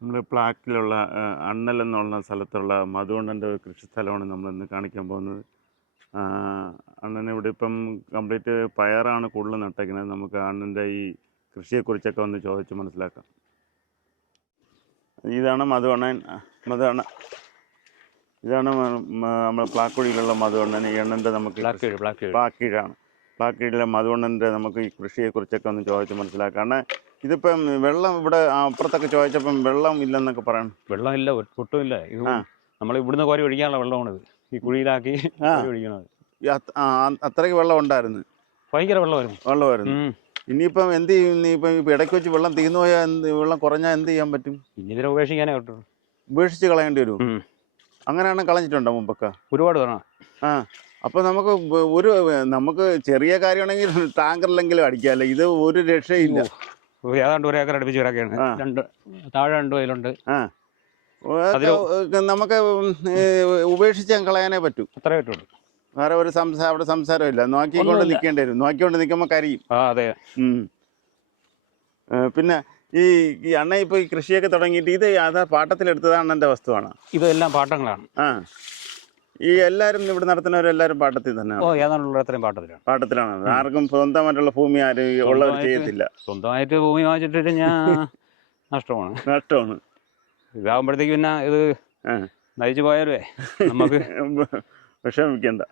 നമ്മൾ പ്ലാക്കിലുള്ള അണ്ണൽ എന്നുള്ള സ്ഥലത്തുള്ള മധുവണ്ണൻ്റെ ഒരു കൃഷിസ്ഥലമാണ് നമ്മളിന്ന് കാണിക്കാൻ പോകുന്നത്. അണ്ണൻ ഇവിടെ ഇപ്പം കംപ്ലീറ്റ് പയറാണ് കൂടുതൽ നട്ടേക്കുന്നത്. നമുക്ക് അണ്ണൻ്റെ ഈ കൃഷിയെക്കുറിച്ചൊക്കെ ഒന്ന് ചോദിച്ച് മനസ്സിലാക്കാം. ഇതാണ് മധുവണ്ണൻ. ഇതാണ് നമ്മൾ പ്ലാക്കുഴിയിലുള്ള മധുവണ്ണൻ. ഈ എണ്ണൻ്റെ നമുക്ക് പ്ലാക്കീഴാണ് മധുവണ്ണൻ്റെ നമുക്ക് ഈ കൃഷിയെക്കുറിച്ചൊക്കെ ഒന്ന് ചോദിച്ച് മനസ്സിലാക്കാം. കാരണം ഇതിപ്പം വെള്ളം ഇവിടെ അപ്പുറത്തൊക്കെ ചോദിച്ചപ്പം വെള്ളം ഇല്ലെന്നൊക്കെ പറയണം. വെള്ളമില്ല, ഒട്ടുമില്ല. ഇത് നമ്മൾ ഇവിടുന്ന് കോരി ഒഴിക്കാനുള്ള വെള്ളമാണിത്. ഈ കുഴിയിലാക്കി ഒഴിക്കണത്. അത്രയ്ക്ക് വെള്ളം ഉണ്ടായിരുന്നു, ഭയങ്കര വെള്ളമായിരുന്നു. ഇനിയിപ്പം എന്ത് ചെയ്യും? ഇനിയിപ്പം ഇടയ്ക്ക് വെച്ച് വെള്ളം തീർന്നു പോയാൽ വെള്ളം കുറഞ്ഞാൽ എന്ത് ചെയ്യാൻ പറ്റും? ഇനി ഇതിനെ ഉപേക്ഷിക്കാനേ പറ്റും. ഉപേക്ഷിച്ച് കളയേണ്ടി വരും. അങ്ങനെയാണ് കളഞ്ഞിട്ടുണ്ടോ മുമ്പൊക്കെ? ഒരുപാട് തവണ. അപ്പോൾ നമുക്ക് ചെറിയ കാര്യമാണെങ്കിൽ ടാങ്കറിലെങ്കിലും അടിക്കാമല്ലോ. ഇത് ഒരു രക്ഷയില്ല. ഏതാണ്ട് 1 ഏക്കർ അടുപ്പിച്ച് കിടക്കുകയാണ്. താഴെ 2 വയലുണ്ട്. നമുക്ക് ഉപേക്ഷിച്ച് കളയാനേ പറ്റൂ. അത്രേ പറ്റുള്ളൂ. വേറെ ഒരു അവിടെ സംസാരമില്ല. നോക്കിക്കൊണ്ട് നിൽക്കേണ്ടി വരും. നോക്കിക്കൊണ്ട് നിൽക്കുമ്പോൾ കരിയും. അതെ. പിന്നെ ഈ അണ്ണ ഇപ്പോൾ ഈ കൃഷിയൊക്കെ തുടങ്ങിയിട്ട് ഇത് അതാ പാട്ടത്തിലെടുത്തതാണ് അണ്ണൻ്റെ വസ്തുവാണ്? ഇതെല്ലാം പാട്ടങ്ങളാണ്. ഈ എല്ലാവരും ഇവിടെ നടത്തുന്നവരെല്ലാവരും പാട്ടത്തിൽ തന്നെയാണ്? പാട്ടത്തിലാണ്. ആർക്കും സ്വന്തമായിട്ടുള്ള ഭൂമി ആരും ഉള്ളവർ ചെയ്യത്തില്ല. സ്വന്തമായിട്ട് ഭൂമി വാങ്ങിച്ചിട്ട് ഞാൻ നഷ്ടമാണ്. ഇതാകുമ്പോഴത്തേക്ക് പിന്നെ ഇത് നയിച്ചു പോയാലേ നമുക്ക് വിഷമിക്കണ്ട.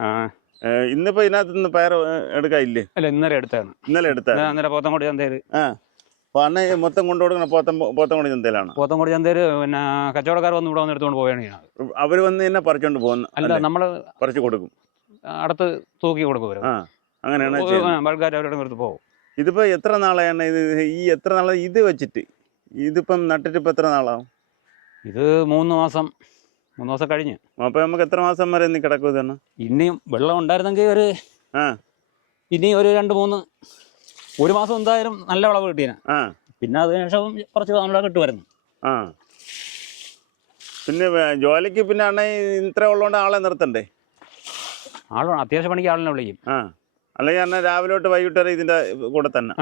ഇന്നിപ്പോ ഇതിനകത്ത് പയർ എടുക്കാനില്ലേ? അല്ല, ഇന്നലെ എടുത്താണ്. പോത്തൻകോട് ചന്തയില്. അണ്ണ മൊത്തം കൊണ്ടുകൊടുക്കണം പോത്തൻകോട് ചന്തയിലാണ്? പോത്തൻകോട് ചന്തയില് പിന്നെ കച്ചവടക്കാർ വന്ന് ഇവിടെ വന്ന് എടുത്തുകൊണ്ട് പോവുകയാണ്. അവര് വന്ന് തന്നെ പറിച്ചോണ്ട് പോകുന്നു? അല്ല, നമ്മള് പറിച്ചു കൊടുക്കും, അടുത്ത് തൂക്കി കൊടുക്കും. അങ്ങനെയാണ് ആൾക്കാർ അവരുടെ അടുത്ത് പോകും. ഇതിപ്പോ എത്ര നാളെയാണ് എത്ര നാളെ ഇത് വെച്ചിട്ട്? ഇതിപ്പം നട്ടിട്ട് ഇപ്പൊ എത്ര നാളാവും? ഇത് 3 മാസം കഴിഞ്ഞ്. അപ്പൊ നമുക്ക് എത്ര മാസം വരെ ഇനി കിടക്കും ഇതാണ്? ഇനിയും വെള്ളം ഉണ്ടായിരുന്നെങ്കിൽ ഇനി ഒരു 1 മാസം എന്തായാലും നല്ല വിളവ് കിട്ടിയാണ്. പിന്നെ അതിനുശേഷം കുറച്ച് നമ്മളെ കിട്ടുമായിരുന്നു. പിന്നെ ജോലിക്ക് പിന്നെ അണ്ണ ഇത്ര ഉള്ളതുകൊണ്ട് ആളെ നിർത്തണ്ടേ? അത്യാവശ്യം പണിക്ക് ആളിനെ വിളിക്കും. അല്ലെങ്കിൽ അണ്ണ രാവിലെ തൊട്ട് വൈകിട്ട് വരെ ഇതിന്റെ കൂടെ തന്നെ?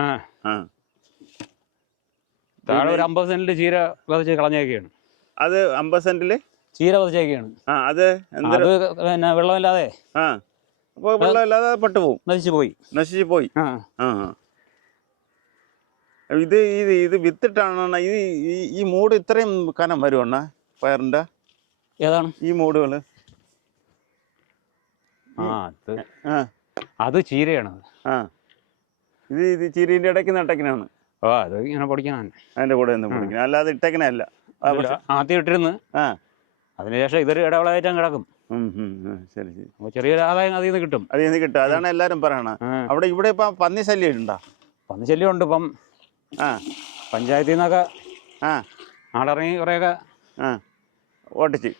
താഴെ ഒരു 50 സെന്റില് ചീര വിതച്ച് കളഞ്ഞേക്കാണ്. അത് 50 സെന്റില് ചീര വിതച്ചേക്കാണ്. അത് പിന്നെ വെള്ളമില്ലാതെ വെള്ളമില്ലാതെ പെട്ടുപോകും, നശിച്ചു പോയി. ഇത് വിത്തിട്ടാണ് ഈ മൂട് ഇത്രയും കനം വരുവണ്ണ പയറിന്റെ? ഏതാണ് ഈ മൂടുകള്? അത് ചീരയാണ്. ഇത് ചീരന്റെ ഇടയ്ക്ക് നട്ടക്കിനാണ്? അത് ഇങ്ങനെ പൊടിക്കണം, അതിന്റെ കൂടെ നിന്ന് പൊടിക്കണം, അല്ലാതെ ഇട്ടക്കിനല്ല. ആദ്യം ഇട്ടിരുന്ന് അതിനുശേഷം ഇതൊരു ഇടവേളയായിട്ട് കിടക്കും. ശരി. ചെറിയൊരു ആദായം അതിൽ നിന്ന് കിട്ടും. അതാണ് എല്ലാരും പറയണത്. ഇവിടെ ഇപ്പൊ പന്നി ശല്യം ഉണ്ടോ? പന്നി ശല്യം ഉണ്ട്. ഇപ്പം പഞ്ചായത്തിൽ നിന്നൊക്കെ ആളിറങ്ങി കുറേയൊക്കെ ഓട്ടിച്ച്.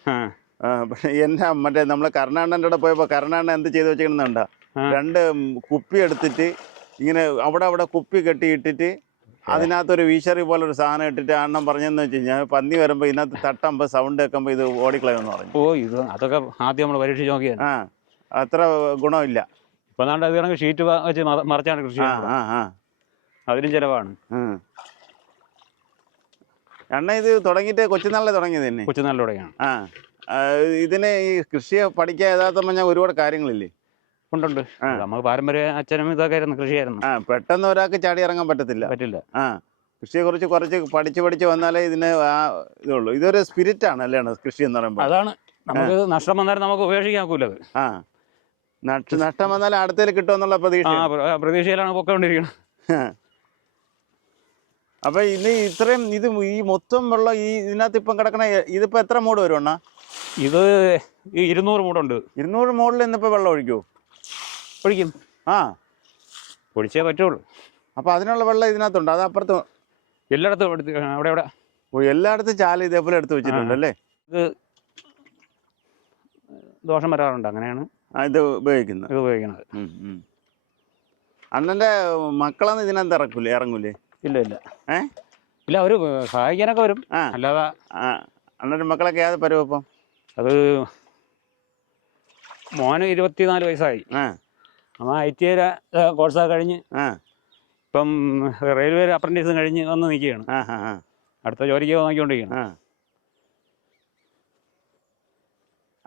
പക്ഷെ എന്നെ മറ്റേ നമ്മളെ കരുണാണ്ണൻ്റെ കൂടെ പോയപ്പോൾ കരുണാണ്ണൻ എന്ത് ചെയ്ത് വെച്ചിരിക്കുന്നുണ്ടോ? 2 കുപ്പി എടുത്തിട്ട് ഇങ്ങനെ അവിടെ കുപ്പി കെട്ടിയിട്ടിട്ട് അതിനകത്തൊരു വീശറി പോലെ ഒരു സാധനം ഇട്ടിട്ട് അണ്ണൻ പറഞ്ഞെന്ന് വെച്ച് കഴിഞ്ഞാൽ പന്നി വരുമ്പോൾ ഇതിനകത്ത് തട്ടുമ്പോൾ സൗണ്ട് കേൾക്കുമ്പോൾ ഇത് ഓടിക്കളയെന്ന് പറഞ്ഞു. ഇത് അതൊക്കെ ആദ്യം നമ്മൾ പരീക്ഷിച്ച് നോക്കിയാൽ അത്ര ഗുണമില്ല. ഇപ്പം നാണ്ട് ഷീറ്റ് വെച്ച് മറച്ചാണ് കൃഷി. അതിനും ചിലവാണ്. അണ്ണ ഇത് തുടങ്ങിയിട്ട് കൊച്ചുനാളിലെ തുടങ്ങിയത് തന്നെ? കൊച്ചുനാളിൽ തുടങ്ങിയാണ്. ഇതിനെ ഈ കൃഷിയെ പഠിക്കാൻ യഥാർത്ഥം പറഞ്ഞാൽ ഒരുപാട് കാര്യങ്ങളില്ലേ? ഉണ്ട്. നമുക്ക് പാരമ്പര്യ അച്ഛനും ഇതൊക്കെ ആയിരുന്നു, കൃഷിയായിരുന്നു. പെട്ടെന്ന് ഒരാൾക്ക് ചാടി ഇറങ്ങാൻ പറ്റില്ല. കൃഷിയെ കുറിച്ച് കുറച്ച് പഠിച്ച് വന്നാലേ ഇതിന് ഇതുള്ളൂ. ഇതൊരു സ്പിരിറ്റ് ആണ് അല്ലേ കൃഷി എന്ന് പറയുമ്പോൾ? അതാണ്. നമുക്ക് നഷ്ടം വന്നാലും നമുക്ക് ഉപേക്ഷിക്കാക്കൂല. നഷ്ടം വന്നാലും അടുത്തേൽ കിട്ടുമെന്നുള്ള പ്രതീക്ഷയിലാണ് പൊക്കോണ്ടിരിക്കുന്നത്. അപ്പൊ ഇത്രയും ഈ മൊത്തം വെള്ളം ഇതിനകത്ത് ഇപ്പം കിടക്കണ ഇതിപ്പോ എത്ര മൂട് വരും അണ്ണാ? ഇത് 200 മൂടുണ്ട്. 200 മൂടിൽ ഇന്നിപ്പോ വെള്ളം ഒഴിക്കും? ഒഴിച്ചേ പറ്റുള്ളൂ. അപ്പൊ അതിനുള്ള വെള്ളം ഇതിനകത്തുണ്ട്? അത് അപ്പുറത്ത് എല്ലായിടത്തും അവിടെ എല്ലായിടത്തും ചാല ഇതേപോലെ എടുത്ത് വെച്ചിട്ടുണ്ടല്ലേ? ഇത് ദോഷം വരാറുണ്ട്. അങ്ങനെയാണ് ഇത് ഉപയോഗിക്കുന്നത്. അണ്ണന്റെ മക്കളൊന്നും ഇതിനകത്ത് ഇറങ്ങൂലേ? ഇല്ല, അവര് സഹായിക്കാനൊക്കെ വരും. അല്ലാതെ അണ്ണന്റെ മക്കളൊക്കെ ഏത് പരുവപ്പം? അത് മോന് 24 വയസ്സായി. ITI കോഴ്സൊക്കെ കഴിഞ്ഞ് ഇപ്പം റെയിൽവേ അപ്രന്റീസും കഴിഞ്ഞ് വന്ന് നിൽക്കുകയാണ്. അടുത്ത ജോലിക്ക് നോക്കിക്കൊണ്ടിരിക്കണം. ആ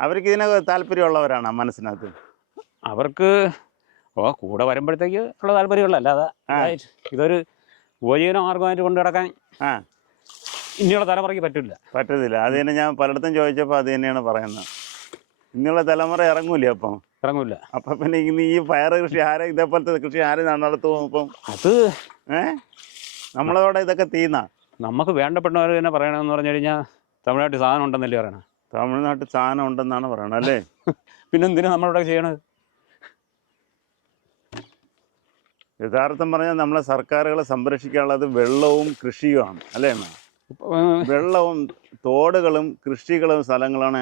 അവർക്ക് ഇതിനൊക്കെ താല്പര്യമുള്ളവരാണ് മനസ്സിനകത്ത്. അവർക്ക് കൂടെ വരുമ്പോഴത്തേക്ക് ഉള്ള താല്പര്യമുള്ള, അല്ലാതെ ഇതൊരു ഉപജീവന മാർഗമായിട്ട് കൊണ്ടു നടക്കാൻ ആ ഇനിയുള്ള തലമുറയ്ക്ക് പറ്റത്തില്ല. അത് തന്നെ ഞാൻ പലയിടത്തും ചോദിച്ചപ്പോൾ അത് തന്നെയാണ് പറയുന്നത്. ഇനിയുള്ള തലമുറ ഇറങ്ങൂലേ അപ്പം? ഇറങ്ങൂല. അപ്പം പിന്നെ ഇന്ന് ഈ പയർ കൃഷി ഇതേപോലത്തെ കൃഷി നടത്തും ഇപ്പം? അത് നമ്മളതോടെ ഇതൊക്കെ തീർന്ന നമുക്ക് വേണ്ടപ്പെട്ടവർ തന്നെ പറയണമെന്ന് പറഞ്ഞു കഴിഞ്ഞാൽ തമിഴ്നാട്ടിൽ സാധനം ഉണ്ടെന്നല്ലേ പറയണം. തമിഴ്നാട്ടിൽ സാധനം ഉണ്ടെന്നാണ് പറയണത് അല്ലേ? പിന്നെന്തിനാ നമ്മളിവിടെ ചെയ്യണത്? യഥാർത്ഥം പറഞ്ഞാൽ നമ്മളെ സർക്കാരുകളെ സംരക്ഷിക്കാനുള്ളത് വെള്ളവും കൃഷിയുമാണ് അല്ലേ? വെള്ളവും തോടുകളും കൃഷികളും സ്ഥലങ്ങളാണ്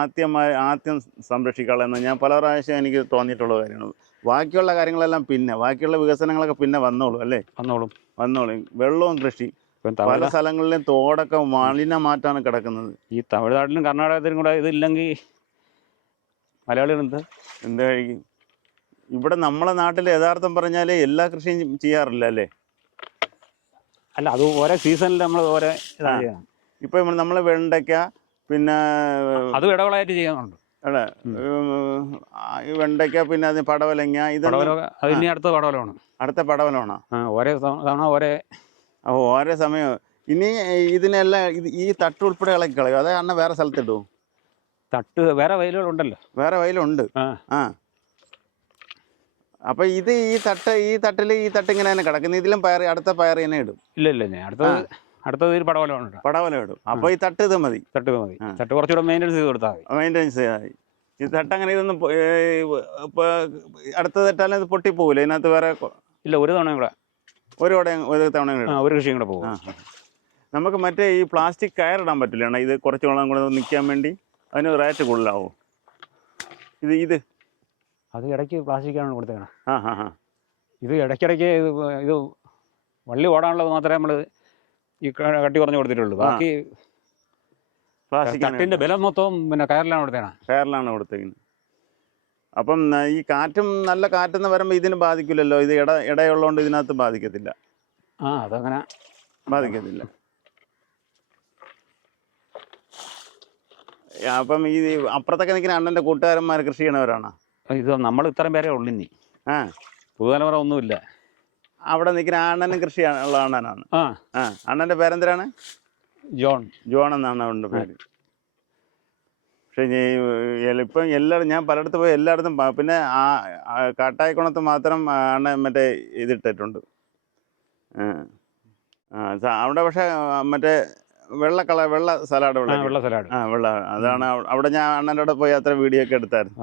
ആദ്യം സംരക്ഷിക്കാനുള്ളതെന്ന് ഞാൻ പല പ്രാവശ്യം എനിക്ക് തോന്നിയിട്ടുള്ള കാര്യങ്ങൾ. ബാക്കിയുള്ള കാര്യങ്ങളെല്ലാം ബാക്കിയുള്ള വികസനങ്ങളൊക്കെ പിന്നെ വന്നോളൂ അല്ലേ? വന്നോളൂ. വെള്ളവും കൃഷി പല സ്ഥലങ്ങളിലും തോടൊക്കെ മലിനമാറ്റാണ് കിടക്കുന്നത്. ഈ തമിഴ്നാട്ടിലും കർണാടകത്തിലും കൂടെ ഇതില്ലെങ്കിൽ മലയാളികൾ എന്താ കഴിക്കും? ഇവിടെ നമ്മളെ നാട്ടിൽ യഥാർത്ഥം പറഞ്ഞാൽ എല്ലാ കൃഷിയും ചെയ്യാറില്ല അല്ലേ? അല്ല, അത് ഓരോ സീസണിൽ നമ്മൾ ഓരോ ഇതാണ്. ഇപ്പം നമ്മൾ വെണ്ടയ്ക്ക, പിന്നെ അത് ഇടവിളായിട്ട് ചെയ്യുന്നുണ്ട്. അല്ലേ? വെണ്ടയ്ക്ക, പിന്നെ അത് പടവലങ്ങ, അതിന് അടുത്ത പടവലമാണ്. അടുത്ത പടവലമാണോ? ഓരോ തവണ ഓരോ സമയം. ഇനി ഇതിനെല്ലാം ഈ തട്ട് ഉൾപ്പെടെ ഇളക്കി കളയും. അത് കാരണം വേറെ സ്ഥലത്തിട്ടു. തട്ട് വേറെ വയലുകളുണ്ടല്ലോ. വേറെ വയലുണ്ട്. അപ്പൊ ഈ തട്ടിൽ ഈ തട്ട് ഇങ്ങനെ തന്നെ കിടക്കുന്നത്. ഇതിലും അടുത്ത പയർ തന്നെ ഇടും? ഇല്ല, അടുത്തത് പടവലം ഇടും. അപ്പൊ ഈ തട്ട് മതി. തട്ട് കുറച്ചുകൂടെ മെയിൻ്റെനൻസ് ചെയ്ത് കൊടുത്താൽ മതി. ഈ തട്ട് അങ്ങനെ ഇതൊന്നും അടുത്ത തട്ടാലും ഇത് പൊട്ടിപ്പോകില്ല. ഇതിനകത്ത് വേറെ ഇല്ല. ഒരു തവണ ഒരു കൃഷിയും കൂടെ പോകും. നമുക്ക് മറ്റേ ഈ പ്ലാസ്റ്റിക് കയറിടാൻ പറ്റില്ല ഇത് കുറച്ചോളം കൂടെ നിൽക്കാൻ വേണ്ടി? അതിന് റേറ്റ് കൂടുതലാവോ? ഇത് അത് ഇടയ്ക്ക് പ്ലാസ്റ്റിക്കാണ് കൊടുത്തേക്കണം. ഇത് ഇടയ്ക്കിടയ്ക്ക് ഇത് വള്ളി ഓടാനുള്ളത് മാത്രമേ നമ്മൾ ഈ കട്ടി കുറഞ്ഞ് കൊടുത്തിട്ടുള്ളൂ. ബാക്കി തട്ടിൻ്റെ ബലം മൊത്തം പിന്നെ കയറിലാണ് കൊടുത്തേക്കുന്നത്. അപ്പം ഈ നല്ല കാറ്റെന്ന് വരുമ്പോൾ ഇതിന് ബാധിക്കില്ലല്ലോ? ഇത് ഇടയുള്ളതുകൊണ്ട് ഇതിനകത്ത് ബാധിക്കത്തില്ല. അതങ്ങനെ ബാധിക്കത്തില്ല. അപ്പം ഈ അപ്പുറത്തൊക്കെ നിൽക്കുന്ന അണ്ണൻ്റെ കൂട്ടുകാരന്മാർ കൃഷി ചെയ്യണവരാണോ? ഇത് നമ്മൾ ഇത്രയും പേരേ ഉള്ളു. ഇനി പുതുതലമുറ ഒന്നുമില്ല. അവിടെ നിൽക്കുന്ന അണ്ണനും കൃഷി ഉള്ള അണ്ണനാണ്. അണ്ണൻ്റെ പേരെന്തരാണ്? ജോൺ എന്നാണ് അവൻ്റെ പേര്. പക്ഷേ ഇപ്പം ഞാൻ പലയിടത്ത് പോയി എല്ലായിടത്തും പിന്നെ കാട്ടായിക്കുണത്ത് മാത്രം മറ്റേ ഇതിട്ടിട്ടുണ്ട്. അവിടെ പക്ഷേ മറ്റേ വെള്ള സലാഡ്. അതാണ് അവിടെ ഞാൻ അണ്ണൻ്റെ അവിടെ പോയി അത്ര വീഡിയോ ഒക്കെ എടുത്തായിരുന്നു.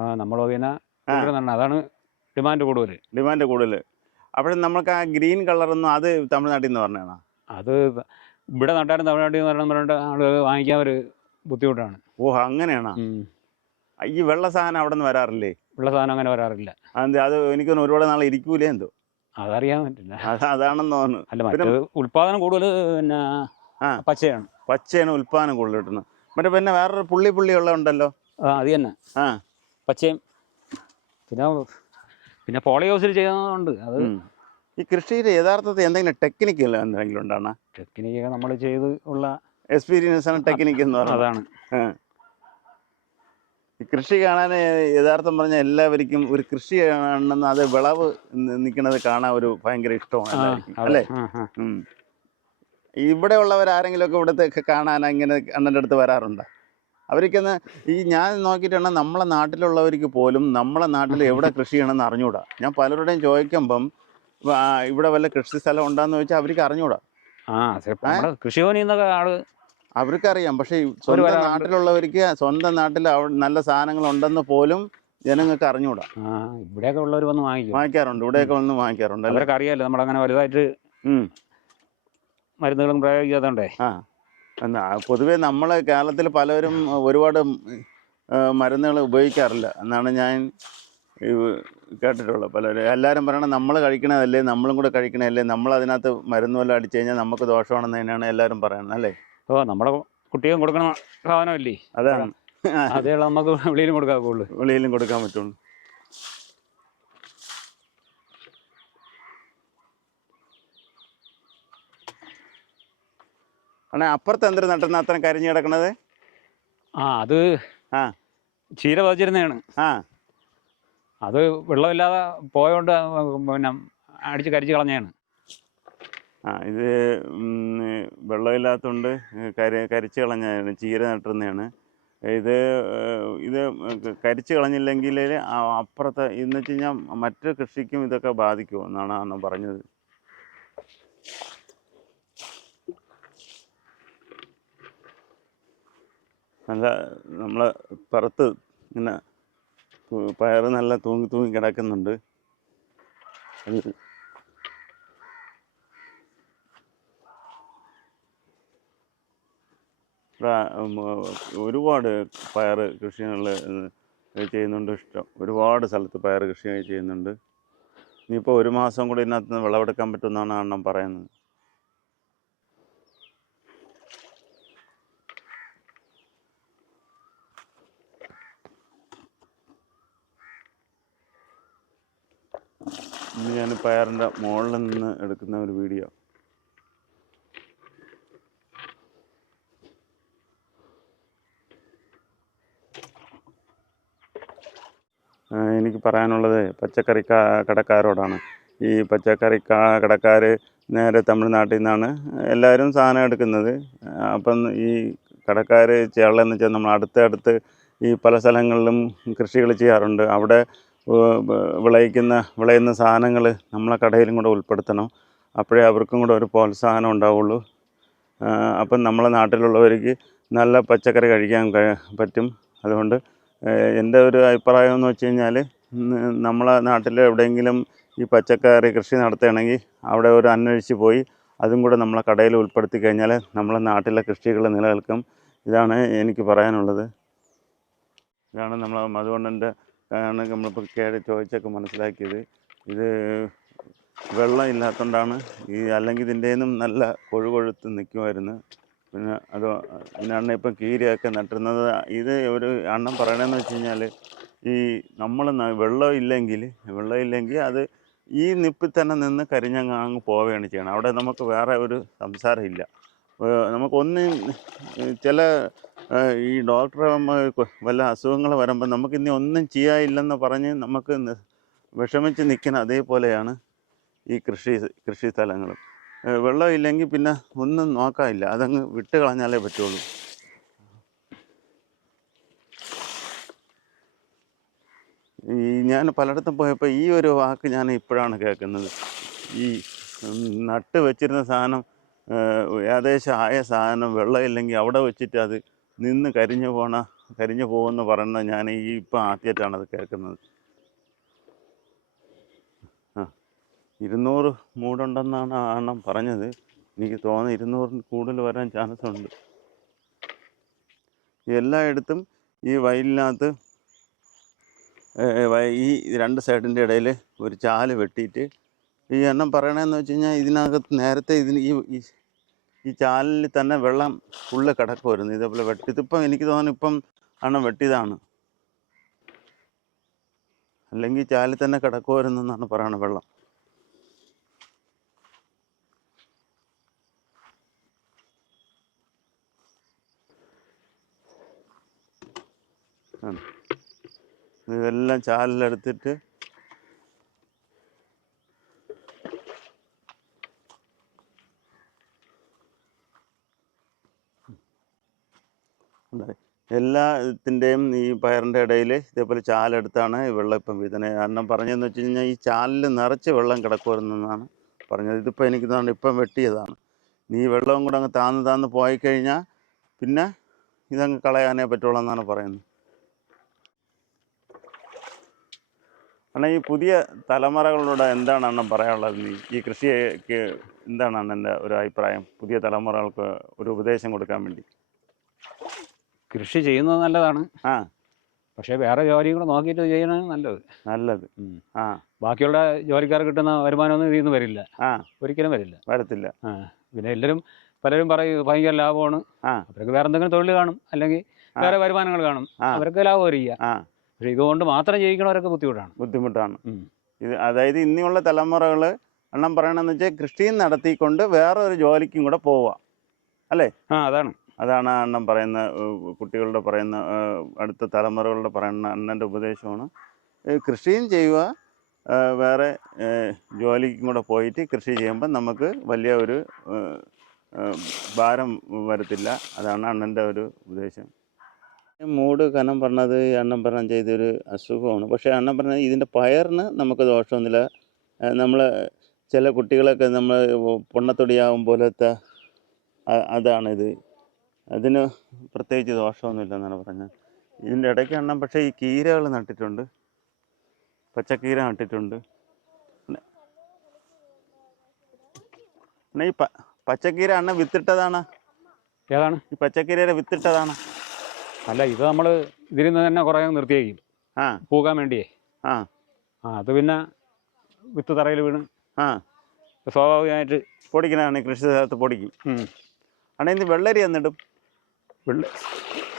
അതാണ് ഡിമാൻഡ് കൂടുതൽ. അപ്പോൾ നമ്മൾക്ക് ആ ഗ്രീൻ കളറൊന്നും അത് തമിഴ്നാട്ടിൽ നിന്ന് പറഞ്ഞാണോ? അത് ഇവിടെ നട്ടാലും തമിഴ്നാട്ടിൽ നിന്ന് പറഞ്ഞിട്ട് ആളുകൾ വാങ്ങിക്കാൻ ഒരു ബുദ്ധിമുട്ടാണ്. അങ്ങനെയാണോ? ഈ വെള്ള സാധനം അവിടെ നിന്ന് വരാറില്ലേ? വെള്ള സാധനം അങ്ങനെ വരാറില്ല. അത് എനിക്കൊന്ന് ഒരുപാട് നാളെ ഇരിക്കൂലേ എന്തോ? അതറിയാൻ പറ്റില്ല. അതാണെന്ന് തോന്നുന്നു. അല്ല, മറ്റേ ഉൽപാദനം കൂടുതൽ പിന്നെ പച്ചയാണ് ഉൽപാദനം കൂടുതൽ കിട്ടുന്നത്. പിന്നെ വേറൊരു പുള്ളി ഉള്ളതുണ്ടല്ലോ. അത് തന്നെ. പച്ചയും പിന്നെ പോളിയോസിൽ ചെയ്യുന്നതുകൊണ്ട്. അത് ഈ കൃഷിയിൽ യഥാർത്ഥത്തിൽ എന്തെങ്കിലും ടെക്നിക്കൽ എന്തെങ്കിലും ഉണ്ടാണ്? ടെക്നിക്കൊക്കെ നമ്മൾ ചെയ്ത് ഉള്ള എക്സ്പീരിയൻസ് ആണ് ടെക്നിക്ക് എന്ന് പറയുന്നത്. അതാണ്. ഈ കൃഷി കാണാൻ യഥാർത്ഥം പറഞ്ഞാൽ എല്ലാവർക്കും ഒരു കൃഷി കാണുന്ന അത് വിളവ് നിൽക്കുന്നത് കാണാൻ ഒരു ഭയങ്കര ഇഷ്ടമാണ് അല്ലേ? ഇവിടെ ഉള്ളവരാരെങ്കിലുമൊക്കെ ഇവിടത്തേക്ക് കാണാൻ ഇങ്ങനെ അണ്ണൻ്റെ അടുത്ത് വരാറുണ്ടോ? അവർക്കൊന്ന് ഞാൻ നോക്കിയിട്ടാണ് നമ്മളെ നാട്ടിലുള്ളവർക്ക് പോലും നമ്മളെ നാട്ടിൽ എവിടെ കൃഷി ചെയ്യണമെന്ന് അറിഞ്ഞൂടാ. ഞാൻ പലരുടെയും ചോദിക്കുമ്പം ഇവിടെ വല്ല കൃഷി സ്ഥലം ഉണ്ടാന്ന് ചോദിച്ചാൽ അവർക്ക് അറിഞ്ഞൂടാ. കൃഷിഭവനിൽ നിന്നൊക്കെ അവർക്കറിയാം. പക്ഷേ സ്വന്തം നാട്ടിലുള്ളവർക്ക് സ്വന്തം നാട്ടിൽ നല്ല സാധനങ്ങൾ ഉണ്ടെന്ന് പോലും ജനങ്ങൾക്ക് അറിഞ്ഞൂടാ. ഇവിടെയൊക്കെ ഉള്ളവർ വന്ന് വാങ്ങിക്കാറുണ്ട്. ഇവിടെയൊക്കെ വന്ന് വാങ്ങിക്കാറുണ്ട്. അവർക്ക് അറിയാമല്ലോ നമ്മളങ്ങനെ വലുതായിട്ട് മരുന്നുകളും പ്രയോഗിക്കാത്തതുകൊണ്ടേ. പൊതുവെ നമ്മളെ കേരളത്തിൽ പലരും ഒരുപാട് മരുന്നുകൾ ഉപയോഗിക്കാറില്ല എന്നാണ് ഞാൻ കേട്ടിട്ടുള്ളത്. പലരും എല്ലാവരും പറയണത് നമ്മൾ കഴിക്കണതല്ലേ, നമ്മളും കൂടെ കഴിക്കണതല്ലേ, നമ്മളതിനകത്ത് മരുന്ന് വല്ലതും അടിച്ചു കഴിഞ്ഞാൽ നമുക്ക് ദോഷമാണെന്ന് തന്നെയാണ് എല്ലാവരും പറയുന്നത് അല്ലേ? നമ്മുടെ കുട്ടികളും കൊടുക്കണ സാധനമല്ലേ? അതാണ്. അതേ നമുക്ക് വെളിയിലും കൊടുക്കാൻ പറ്റുള്ളൂ. അണ്ണാ അപ്പുറത്ത് എന്തൊരു നട്ടെന്ന് അത്രയും കരിഞ്ഞു കിടക്കണത്? അത് ആ ചീര പതിച്ചിരുന്നതാണ്. ആ അത് വെള്ളമില്ലാതെ പോയോണ്ട് പിന്നെ അടിച്ച് കരിച്ച് കളഞ്ഞതാണ്. ഇത് വെള്ളമില്ലാത്തതുകൊണ്ട് കരിച്ച് കളഞ്ഞതാണ്, ചീര നട്ടിരുന്നതാണ്. ഇത് ഇത് കരിച്ച് കളഞ്ഞില്ലെങ്കിൽ അപ്പുറത്തെ എന്ന് വെച്ച് കഴിഞ്ഞാൽ മറ്റു കൃഷിക്കും ഇതൊക്കെ ബാധിക്കുമോ എന്നാണ് അണ്ണൻ പറഞ്ഞത്. നല്ല നമ്മളെ പുറത്ത് ഇങ്ങനെ പയർ നല്ല തൂങ്ങി കിടക്കുന്നുണ്ട്. ഒരുപാട് പയർ കൃഷികൾ ചെയ്യുന്നുണ്ട്, ഒരുപാട് സ്ഥലത്ത് പയർ കൃഷി ചെയ്യുന്നുണ്ട്. ഇനിയിപ്പോൾ 1 മാസം കൂടി ഇതിനകത്ത് നിന്ന് വിളവെടുക്കാൻ പറ്റുമെന്നാണ് അണ്ണൻ പറയുന്നത്. ഇന്ന് ഞാൻ പയറിൻ്റെ മുകളിൽ നിന്ന് എടുക്കുന്ന ഒരു വീഡിയോ. എനിക്ക് പറയാനുള്ളത് പച്ചക്കറി കടക്കാരോടാണ്. ഈ പച്ചക്കറി കടക്കാർ നേരെ തമിഴ്നാട്ടിൽ നിന്നാണ് എല്ലാവരും സാധനം എടുക്കുന്നത്. അപ്പം ഈ കടക്കാർ ചെയ്യാനുള്ളതെന്ന് വെച്ചാൽ നമ്മൾ അടുത്തടുത്ത് ഈ പല സ്ഥലങ്ങളിലും കൃഷികൾ ചെയ്യാറുണ്ട്. അവിടെ വിളയുന്ന സാധനങ്ങൾ നമ്മളെ കടയിലും കൂടെ ഉൾപ്പെടുത്തണം. അപ്പോഴേ അവർക്കും കൂടെ ഒരു പ്രോത്സാഹനം ഉണ്ടാവുള്ളൂ. അപ്പം നമ്മളെ നാട്ടിലുള്ളവർക്ക് നല്ല പച്ചക്കറി കഴിക്കാൻ പറ്റും. അതുകൊണ്ട് എൻ്റെ ഒരു അഭിപ്രായം എന്ന് വെച്ച് കഴിഞ്ഞാൽ, നമ്മളെ നാട്ടിൽ എവിടെയെങ്കിലും ഈ പച്ചക്കറി കൃഷി നടത്തുകയാണെങ്കിൽ അവിടെ ഒരു അന്വേഷിച്ച് പോയി അതും കൂടെ നമ്മളെ കടയിൽ ഉൾപ്പെടുത്തി കഴിഞ്ഞാൽ നമ്മളെ നാട്ടിലെ കൃഷികൾ നിലനിൽക്കും. ഇതാണ് എനിക്ക് പറയാനുള്ളത്. ഇതാണ് നമ്മളെ മധുവണ്ണൻ്റെ ആണ് നമ്മളിപ്പോൾ ചോദിച്ചൊക്കെ മനസ്സിലാക്കിയത്. ഇത് വെള്ളം ഇല്ലാത്തതുകൊണ്ടാണ് അല്ലെങ്കിൽ ഇതിൻ്റെ നിന്നും നല്ല കൊഴുകൊഴുത്ത് നിൽക്കുമായിരുന്നു. പിന്നെ അണ്ണൻ ഇപ്പം കീരയൊക്കെ നട്ടിരുന്നത്. ഇത് ഒരു അണ്ണൻ പറയണതെന്ന് വെച്ച് കഴിഞ്ഞാൽ, ഈ നമ്മൾ വെള്ളമില്ലെങ്കിൽ അത് ഈ നിപ്പിൽ തന്നെ നിന്ന് കരിഞ്ഞങ്ങ് പോവുകയാണ് ചെയ്യണം. അവിടെ നമുക്ക് വേറെ ഒരു സംസാരമില്ല. നമുക്കൊന്നും ചില ഈ ഡോക്ടർമാർ വല്ല അസുഖങ്ങൾ വരുമ്പോൾ നമുക്കിനി ഒന്നും ചെയ്യാനില്ലെന്ന് പറഞ്ഞ് നമുക്ക് വിഷമിച്ച് നിൽക്കുന്ന അതേപോലെയാണ് ഈ കൃഷി സ്ഥലങ്ങളും. വെള്ളമില്ലെങ്കിൽ പിന്നെ ഒന്നും നോക്കാനില്ല, അതങ്ങ് വിട്ട് കളഞ്ഞാലേ പറ്റുള്ളൂ. ഞാൻ പലയിടത്തും പോയപ്പോൾ ഈ ഒരു വാക്ക് ഞാൻ ഇപ്പോഴാണ് കേൾക്കുന്നത്. ഈ നട്ട് വെച്ചിരുന്ന സാധനം, ഏകദേശം ആയ സാധനം വെള്ളമില്ലെങ്കിൽ അവിടെ വെച്ചിട്ട് അത് നിന്ന് കരിഞ്ഞു പോകുമെന്ന് പറയുന്നത് ഞാൻ ഇപ്പം ആദ്യമായിട്ടാണ് അത് കേൾക്കുന്നത്. 200 മൂടുണ്ടെന്നാണ് അണ്ണൻ പറഞ്ഞത്. എനിക്ക് തോന്നുന്നു 200 കൂടുതൽ വരാൻ ചാൻസ് ഉണ്ട്. എല്ലായിടത്തും ഈ വയലിനകത്ത് ഈ 2 സൈഡിൻ്റെ ഇടയിൽ ഒരു ചാല് വെട്ടിയിട്ട്, ഈ എണ്ണം പറയണതെന്ന് വെച്ച് കഴിഞ്ഞാൽ ഇതിനകത്ത് നേരത്തെ ഈ ചാലിൽ തന്നെ വെള്ളം ഫുള്ള് കിടക്കുമായിരുന്നു. ഇതേപോലെ ഇതിപ്പം എനിക്ക് തോന്നുന്നു ഇപ്പം അണ്ണൻ വെട്ടിയതാണ്. അല്ലെങ്കിൽ ചാലിൽ തന്നെ കിടക്കുമായിരുന്നെന്നാണ് പറയണത് വെള്ളം. ഇതെല്ലാം ചാലിലെടുത്തിട്ട് എല്ലാത്തിൻ്റെയും ഈ പയറിൻ്റെ ഇടയിൽ ഇതേപോലെ ചാലെടുത്താണ് ഈ വെള്ളം ഇപ്പം വീതന. കാരണം പറഞ്ഞതെന്ന് വെച്ച് കഴിഞ്ഞാൽ ഈ ചാലിൽ നിറച്ച് വെള്ളം കിടക്കുമായിരുന്നെന്നാണ് പറഞ്ഞത്. ഇതിപ്പോൾ എനിക്ക് തോന്നുന്നു ഇപ്പം വെട്ടിയതാണ്. ഈ വെള്ളവും കൂടെ അങ്ങ് താന്ന് പോയിക്കഴിഞ്ഞാൽ പിന്നെ ഇതങ്ങ് കളയാനേ പറ്റുള്ളൂ എന്നാണ് പറയുന്നത്. അണ്ണാ, ഈ പുതിയ തലമുറകളോട് എന്താണ് അണ്ണൻ പറയാനുള്ളത്? ഈ കൃഷിക്ക് എന്താണ് അണ്ണൻ്റെ ഒരു അഭിപ്രായം? പുതിയ തലമുറകൾക്ക് ഒരു ഉപദേശം കൊടുക്കാൻ വേണ്ടി. കൃഷി ചെയ്യുന്നത് നല്ലതാണ്, പക്ഷേ വേറെ ജോലിയും കൂടെ നോക്കിയിട്ട് ചെയ്യണത് നല്ലത്. ബാക്കിയുള്ള ജോലിക്കാർ കിട്ടുന്ന വരുമാനമൊന്നും ഇതിൽ നിന്ന് വരില്ല, ഒരിക്കലും വരത്തില്ല. പിന്നെ പലരും പറയും ഭയങ്കര ലാഭമാണ്, അവർക്ക് വേറെ എന്തെങ്കിലും തൊഴിൽ കാണും, അല്ലെങ്കിൽ വേറെ വരുമാനങ്ങൾ കാണും, അവർക്ക് ലാഭം വരിക. പക്ഷെ ഇതുകൊണ്ട് മാത്രം ജീവിക്കണവരൊക്കെ ബുദ്ധിമുട്ടാണ്. ഇത് അതായത് ഇനിയുള്ള തലമുറകൾ അണ്ണൻ പറയണമെന്ന് വെച്ചാൽ കൃഷിയും നടത്തിക്കൊണ്ട് വേറെ ഒരു ജോലിക്കും കൂടെ പോവുക. അല്ലേ? അതാണ് അതാണ് ആ അണ്ണൻ പറയുന്ന, കുട്ടികളുടെ പറയുന്ന, അടുത്ത തലമുറകളുടെ പറയുന്ന അണ്ണൻ്റെ ഉപദേശമാണ്. കൃഷിയും ചെയ്യുക, വേറെ ജോലിക്കും കൂടെ പോയിട്ട് കൃഷി ചെയ്യുമ്പോൾ നമുക്ക് വലിയ ഒരു ഭാരം വരത്തില്ല. അതാണ് അണ്ണൻ്റെ ഒരു ഉപദേശം. മൂട് കനം പറഞ്ഞത് അണ്ണൻ പറഞ്ഞ ചെയ്തൊരു അസുഖമാണ്. പക്ഷേ അണ്ണൻ പറഞ്ഞത് ഇതിൻ്റെ പയറിന് നമുക്ക് ദോഷമൊന്നുമില്ല. നമ്മൾ ചില കുട്ടികളൊക്കെ നമ്മൾ പൊണ്ണത്തൊടിയാവും പോലത്തെ അതാണിത്. അതിന് പ്രത്യേകിച്ച് ദോഷമൊന്നുമില്ലെന്നാണ് പറഞ്ഞത്. ഇതിൻ്റെ ഇടയ്ക്ക് അണ്ണൻ പക്ഷേ ഈ കീരകൾ നട്ടിട്ടുണ്ട്, പച്ചക്കീര നട്ടിട്ടുണ്ട്. ഈ പച്ചക്കീര അണ്ണൻ വിത്തിട്ടതാണ്? ഏതാണ് ഈ പച്ചക്കീരയുടെ വിത്തിട്ടതാണ്? അല്ല, ഇത് നമ്മൾ ഇതിൽ നിന്ന് തന്നെ കുറേ നിർത്തിയേക്കും പൂകാൻ വേണ്ടിയേ. അത് പിന്നെ വിത്ത് തറയിൽ വീണ് സ്വാഭാവികമായിട്ട് പൊടിക്കണതാണ്. കൃഷി സ്ഥലത്ത് പൊടിക്കും. അണ്ണാ ഇന്ന് വെള്ളരി എന്നിടും?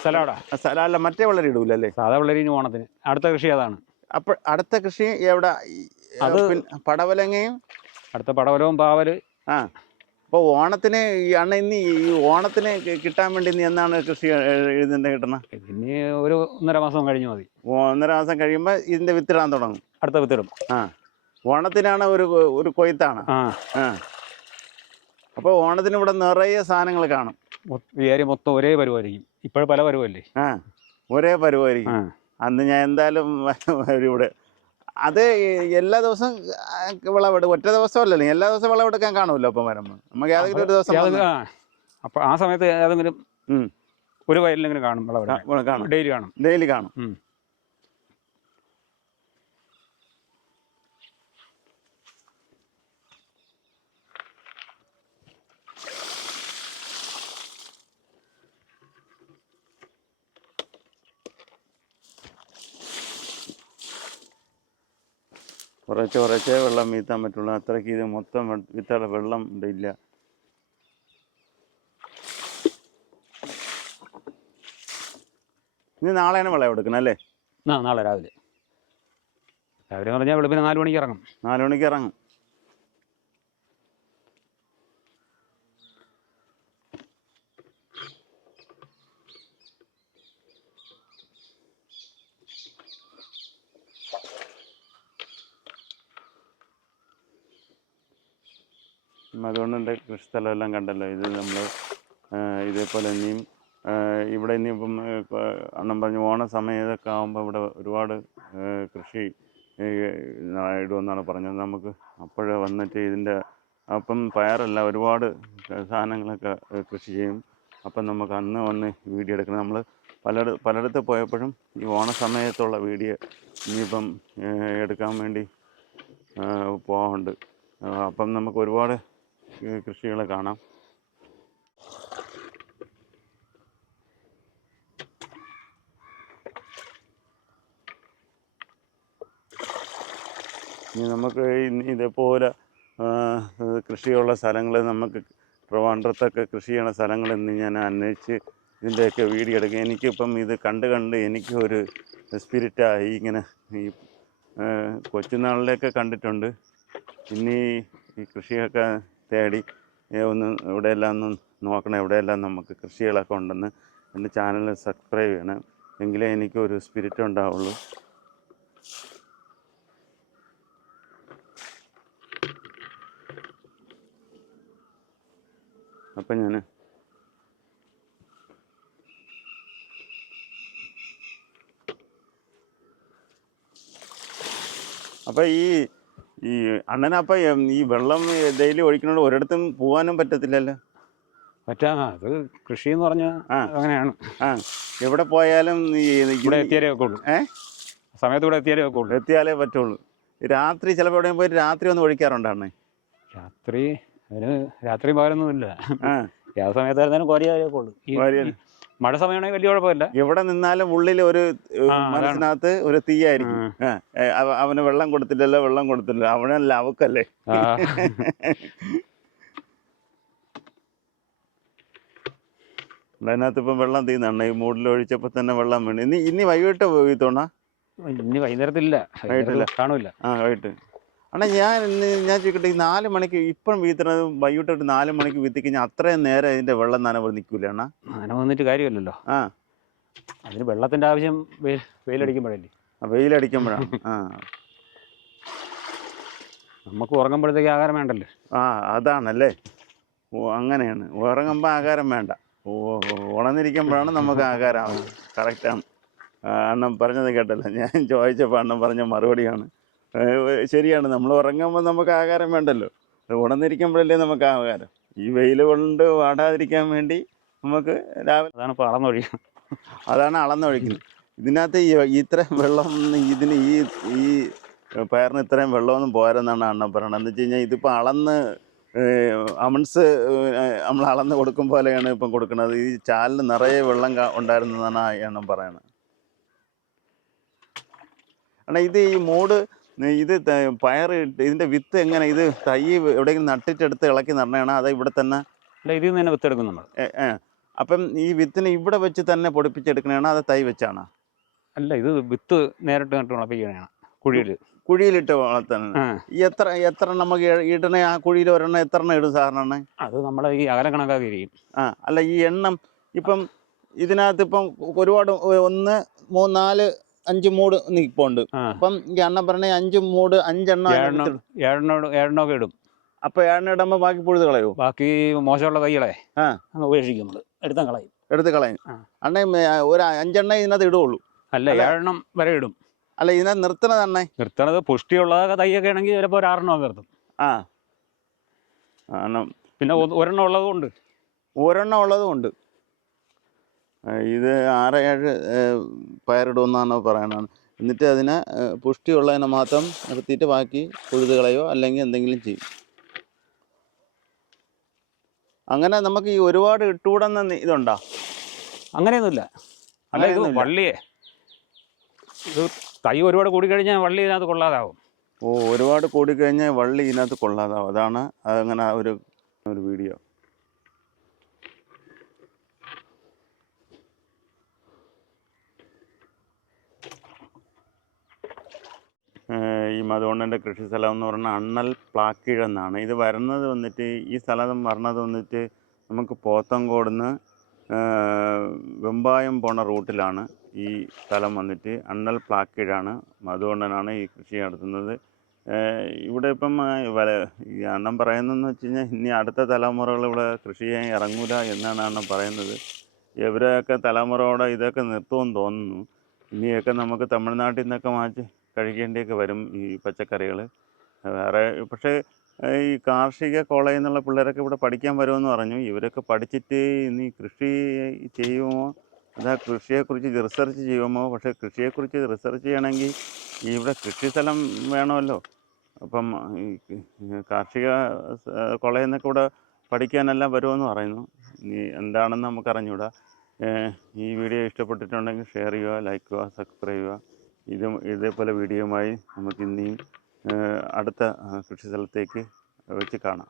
സ്ഥലം അല്ല, മറ്റേ വെള്ളരി ഇടൂലല്ലേ? സാധാ വെള്ളരിന് ഓണത്തിന്. അടുത്ത കൃഷി അതാണ്. അപ്പോൾ അടുത്ത കൃഷി എവിടെ? അത് പടവലങ്ങയും അടുത്ത പടവലവും പാവല്. അപ്പോൾ ഓണത്തിന് ഈ അണ്ണ ഇന്ന് ഈ ഓണത്തിന് കിട്ടാൻ വേണ്ടി ഇനി എന്നാണ് കൃഷി ഇതിൻ്റെ കിട്ടണം? ഇനി ഒരു 1.5 മാസം കഴിഞ്ഞ് മതി. 1.5 മാസം കഴിയുമ്പോൾ ഇതിൻ്റെ വിത്തിടാൻ തുടങ്ങും. അടുത്ത വിത്തിടും. ഓണത്തിനാണ് ഒരു കൊയ്ത്താണ്. അപ്പോൾ ഓണത്തിന് ഇവിടെ നിറയെ സാധനങ്ങൾ കാണും. ഈ ഏരിയ മൊത്തം ഒരേ പരുവായിരിക്കും. ഇപ്പോഴും പല പരുവല്ലേ? ഒരേ പരുവായിരിക്കും. അന്ന് ഞാൻ എന്തായാലും ഇവിടെ അത് എല്ലാ ദിവസവും വിളവെടുക്കും. ഒറ്റ ദിവസമല്ലല്ലോ, എല്ലാ ദിവസവും വിളവെടുക്കാൻ കാണുമല്ലോ. അപ്പം വരുമ്പോൾ നമുക്ക് ഏതെങ്കിലും ഒരു ദിവസം അപ്പോൾ ആ സമയത്ത് ഏതെങ്കിലും ഒരു വയലിലെങ്കിലും കാണും വിളവെടുക്കാൻ. ഡെയിലി കാണും. കുറച്ചേ വെള്ളം വീത്താൻ പറ്റുള്ളൂ. അത്രയ്ക്ക് ഇത് മൊത്തം വിത്താടെ വെള്ളം ഇവിടെ ഇല്ല. ഇനി നാളെയാണ് വെള്ളം എടുക്കണം അല്ലേ? നാളെ രാവിലെ എന്ന് പറഞ്ഞാൽ വെളുപ്പിന് 4 മണിക്ക് ഇറങ്ങും. 4 മണിക്ക് ഇറങ്ങും. അതുകൊണ്ട് എൻ്റെ കൃഷിസ്ഥലമെല്ലാം കണ്ടല്ലോ. ഇത് നമ്മൾ ഇതേപോലെ ഇനിയും ഇവിടെ ഇനിയിപ്പം അണ്ണൻ പറഞ്ഞു ഓണ സമയമൊക്കെ ആകുമ്പോൾ ഇവിടെ ഒരുപാട് കൃഷി ഇടുമെന്നാണ് പറഞ്ഞത്. നമുക്ക് അപ്പോഴേ വന്നിട്ട് ഇതിൻ്റെ അപ്പം പയറല്ല ഒരുപാട് സാധനങ്ങളൊക്കെ കൃഷി ചെയ്യും. അപ്പം നമുക്ക് അന്ന് വന്ന് വീഡിയോ എടുക്കണം. നമ്മൾ പലയിടത്ത് പോയപ്പോഴും ഈ ഓണ സമയത്തുള്ള വീഡിയോ ഇനിയിപ്പം എടുക്കാൻ വേണ്ടി പോകാറുണ്ട്. അപ്പം നമുക്ക് ഒരുപാട് കൃഷികൾ കാണാം. ഇനി നമുക്ക് ഇതേപോലെ കൃഷിയുള്ള സ്ഥലങ്ങൾ, നമുക്ക് ട്രിവാൻഡ്രത്തൊക്കെ കൃഷി ചെയ്യണ സ്ഥലങ്ങൾ ഇന്ന് ഞാൻ അന്വേഷിച്ച് ഇതിൻ്റെയൊക്കെ വീഡിയോ എടുക്കുക. എനിക്കിപ്പം ഇത് കണ്ട് എനിക്ക് ഒരു സ്പിരിറ്റായി. ഇങ്ങനെ ഈ കൊച്ചുനാളിലൊക്കെ കണ്ടിട്ടുണ്ട്. ഇനി ഈ കൃഷിയൊക്കെ തേടി ഒന്ന് എവിടെയെല്ലാം ഒന്ന് നോക്കണം, എവിടെയെല്ലാം നമുക്ക് കൃഷികളൊക്കെ ഉണ്ടെന്ന്. എൻ്റെ ചാനൽ സബ്സ്ക്രൈബ് ചെയ്യണം, എങ്കിലേ എനിക്കൊരു സ്പിരിറ്റ് ഉണ്ടാവുള്ളൂ. അപ്പം ഞാൻ അപ്പം ഈ അണ്ണനപ്പം ഈ വെള്ളം ഡെയിലി ഒഴിക്കുന്നതുകൊണ്ട് ഒരിടത്തും പോകാനും പറ്റത്തില്ലല്ലോ? അത് കൃഷി എന്ന് പറഞ്ഞാൽ അങ്ങനെയാണ്. എവിടെ പോയാലും ഇവിടെ എത്തിയാലേ വെക്കുള്ളൂ. സമയത്ത് ഇവിടെ എത്തിയാലേ പറ്റുള്ളൂ. രാത്രി ചിലപ്പോൾ എവിടെയും പോയിട്ട് രാത്രി ഒന്ന് ഒഴിക്കാറുണ്ട് അണ്ണേ? രാത്രി പകലൊന്നുമില്ല. ഏത് സമയത്തായിരുന്നാലും കോരിയാലേ ഉള്ളൂ. മഴ സമയമാണെങ്കിൽ വലിയ കുഴപ്പമില്ല. എവിടെ നിന്നാലും ഉള്ളിൽ ഒരു മനസ്സിനകത്ത് ഒരു തീയായിരിക്കും. അവന് വെള്ളം കൊടുത്തില്ലല്ലോ, അവനല്ല അവക്കല്ലേ. അതിനകത്ത് ഇപ്പം വെള്ളം തീർന്നാണ്. ഈ മൂടിലൊഴിച്ചപ്പോൾ തന്നെ വെള്ളം വീണ്. ഇനി വൈകിട്ട് വീത്തോണ? ഇനി വൈകുന്നേരത്തില്ല, കാണൂല. വൈകിട്ട് അണ്ണാ ഞാൻ ചോദിക്കട്ടെ, ഈ 4 മണിക്ക് ഇപ്പം വീത്തുന്നത് വൈകിട്ടോട്ട് 4 മണിക്ക് വീത്തി കഴിഞ്ഞാൽ അത്രയും നേരം ഇതിൻ്റെ വെള്ളം നനവ് നിൽക്കൂല അണ്ണാ? നനവ് വന്നിട്ട് കാര്യമില്ലല്ലോ. അതിന് വെള്ളത്തിൻ്റെ ആവശ്യം വെയിലടിക്കുമ്പോഴല്ലേ. വെയിലടിക്കുമ്പോഴാണ്. നമുക്ക് ഉറങ്ങുമ്പോഴത്തേക്ക് ആഹാരം വേണ്ടല്ലോ. അതാണല്ലേ. അങ്ങനെയാണ്. ഉറങ്ങുമ്പോൾ ആഹാരം വേണ്ട. ഉണർന്നിരിക്കുമ്പോഴാണ് നമുക്ക് ആഹാരം ആവുന്നത്. കറക്റ്റാണ്. അണ്ണൻ പറഞ്ഞത് കേട്ടല്ലോ, ഞാൻ ചോദിച്ചപ്പോൾ അണ്ണൻ പറഞ്ഞ മറുപടിയാണ്. ശരിയാണ്. നമ്മൾ ഉറങ്ങുമ്പോൾ നമുക്ക് ആഹാരം വേണ്ടല്ലോ. ഉണർന്നിരിക്കുമ്പോഴല്ലേ നമുക്ക് ആഹാരം. ഈ വെയിൽ കൊണ്ട് വാടാതിരിക്കാൻ വേണ്ടി നമുക്ക് രാവിലെ അതാണ് അളന്നൊഴിക്കുന്നത്. ഇതിനകത്ത് ഇത്രയും വെള്ളം ഇതിന് ഈ പയറിന് ഇത്രയും വെള്ളമൊന്നും പോരെന്നാണ് അണ്ണൻ പറയണത്. എന്ന് വെച്ച് കഴിഞ്ഞാൽ ഇതിപ്പോൾ അളന്ന് അമൺസ് നമ്മൾ അളന്ന് കൊടുക്കും പോലെയാണ് ഇപ്പം കൊടുക്കുന്നത്. ഈ ചാലിന് നിറയെ വെള്ളം ഉണ്ടായിരുന്നതാണ് എണ്ണം പറയണത്. അണ്ണാ ഇത് ഈ മൂട് ഇത് പയർ ഇതിൻ്റെ വിത്ത് എങ്ങനെ, ഇത് തൈ എവിടെയെങ്കിലും നട്ടിട്ടെടുത്ത് ഇളക്കി നടണതാണ് അതോ ഇവിടെ തന്നെ? അല്ല, ഇതിൽ നിന്ന് തന്നെ വിത്ത് എടുക്കും നമ്മൾ. അപ്പം ഈ വിത്തിന് ഇവിടെ വെച്ച് തന്നെ പൊടിപ്പിച്ചെടുക്കണതാണ് അതോ തൈ വെച്ചാണോ? അല്ല, ഇത് വിത്ത് നേരിട്ട് നട്ട് മുളപ്പിക്കുകയാണ് കുഴിയിലിട്ട് വളർത്താനാണ്. എത്ര നമുക്ക് ഇടണേ? ആ കുഴിയിൽ ഒരെണ്ണം എത്ര എണ്ണം ഇടും സാധാരണ? അത് നമ്മളെ ഈ അകലം കണക്കാക്കിയിരിക്കും. അല്ല, ഈ എണ്ണം ഇപ്പം ഇതിനകത്ത് ഇപ്പം ഒരുപാട് 1, 3, 4, 5 മൂട് നിൽപ്പുണ്ട്. അപ്പം ഈ എണ്ണം പറഞ്ഞ 5 മൂട് 5 എണ്ണം 7 ഇടും. അപ്പൊ 7 ഇടുമ്പോൾ ബാക്കി പുഴുത് കളയോ? ബാക്കി മോശമുള്ള തൈകളെ അങ്ങ് ഉപേക്ഷിക്കും, നമ്മൾ എടുത്ത് കളയും. അണ്ണേ ഒരു 5 എണ്ണ ഇതിനകത്ത് ഇടുള്ളൂ? അല്ല, 7 വരെ ഇടും. അല്ല, ഇതിനകത്ത് നിർത്തണത് പുഷ്ടിയുള്ള തൈയൊക്കെ ആണെങ്കിൽ ചിലപ്പോൾ ഒരു 6 നിർത്തും. പിന്നെ ഒരെണ്ണം ഉള്ളതും ഉണ്ട്. ഇത് 6-7 പയറിടുമെന്നാണ് പറയണത്. എന്നിട്ട് അതിനെ പുഷ്ടിയുള്ളതിനെ മാത്രം നിർത്തിയിട്ട് ബാക്കി പുഴുതുകളയോ അല്ലെങ്കിൽ എന്തെങ്കിലും ചെയ്യും. അങ്ങനെ നമുക്ക് ഈ ഒരുപാട് ഇട്ടുകൂടുന്ന ഇതുണ്ടോ? അങ്ങനെയൊന്നുമില്ല. അല്ല, ഇത് വള്ളിയെ ഇത് തൈ ഒരുപാട് കൂടിക്കഴിഞ്ഞാൽ വള്ളി ഇതിനകത്ത് കൊള്ളാതാവും. ഒരുപാട് കൂടിക്കഴിഞ്ഞാൽ വള്ളി ഇതിനകത്ത് കൊള്ളാതാവും. അതാണ് അതങ്ങനെ ഒരു വീഡിയോ. ഈ മധുവണ്ണൻ്റെ കൃഷി സ്ഥലം എന്ന് പറഞ്ഞാൽ അണ്ണൽ പ്ലാക്കീഴ് എന്നാണ്. ഇത് വരുന്നത് വന്നിട്ട് ഈ സ്ഥലം പറഞ്ഞത് വന്നിട്ട് നമുക്ക് പോത്തങ്കോടുന്ന് വെമ്പായം പോണ റൂട്ടിലാണ് ഈ സ്ഥലം വന്നിട്ട്. അണ്ണൽ പ്ലാക്കീഴാണ്. മധുവണ്ണനാണ് ഈ കൃഷി നടത്തുന്നത്. ഇവിടെ ഇപ്പം ഈ അണ്ണൻ പറയുന്നതെന്ന് വെച്ച് കഴിഞ്ഞാൽ ഇനി അടുത്ത തലമുറകൾ ഇവിടെ കൃഷി ചെയ്യാൻ ഇറങ്ങൂല എന്നാണ് അണ്ണൻ പറയുന്നത്. ഇവരൊക്കെ തലമുറയോടെ ഇതൊക്കെ നിർത്തുമെന്ന് തോന്നുന്നു. ഇനിയൊക്കെ നമുക്ക് തമിഴ്നാട്ടിൽ നിന്നൊക്കെ മാറ്റി കഴിക്കേണ്ടിയൊക്കെ വരും ഈ പച്ചക്കറികൾ. വേറെ പക്ഷേ ഈ കാർഷിക കോളേജിൽ നിന്നുള്ള പിള്ളേരൊക്കെ ഇവിടെ പഠിക്കാൻ വരുമെന്ന് പറഞ്ഞു. ഇവരൊക്കെ പഠിച്ചിട്ട് ഇനി കൃഷി ചെയ്യുമോ അതാ കൃഷിയെക്കുറിച്ച് റിസർച്ച് ചെയ്യുമോ? പക്ഷേ കൃഷിയെക്കുറിച്ച് റിസർച്ച് ചെയ്യണമെങ്കിൽ ഇവിടെ കൃഷി സ്ഥലം വേണമല്ലോ. അപ്പം ഈ കാർഷിക കോളേജിൽ നിന്നൊക്കെ ഇവിടെ പഠിക്കാനെല്ലാം വരുമെന്ന് പറയുന്നു. ഇനി എന്താണെന്ന് നമുക്കറിഞ്ഞൂടാ. ഈ വീഡിയോ ഇഷ്ടപ്പെട്ടിട്ടുണ്ടെങ്കിൽ ഷെയർ ചെയ്യുക, ലൈക്ക് ചെയ്യുക, സബ്സ്ക്രൈബ് ചെയ്യുക. ഇതേപോലെ വീഡിയോയുമായി നമുക്ക് ഇനിയും അടുത്ത കൃഷി സ്ഥലത്തേക്ക് വെച്ച് കാണാം.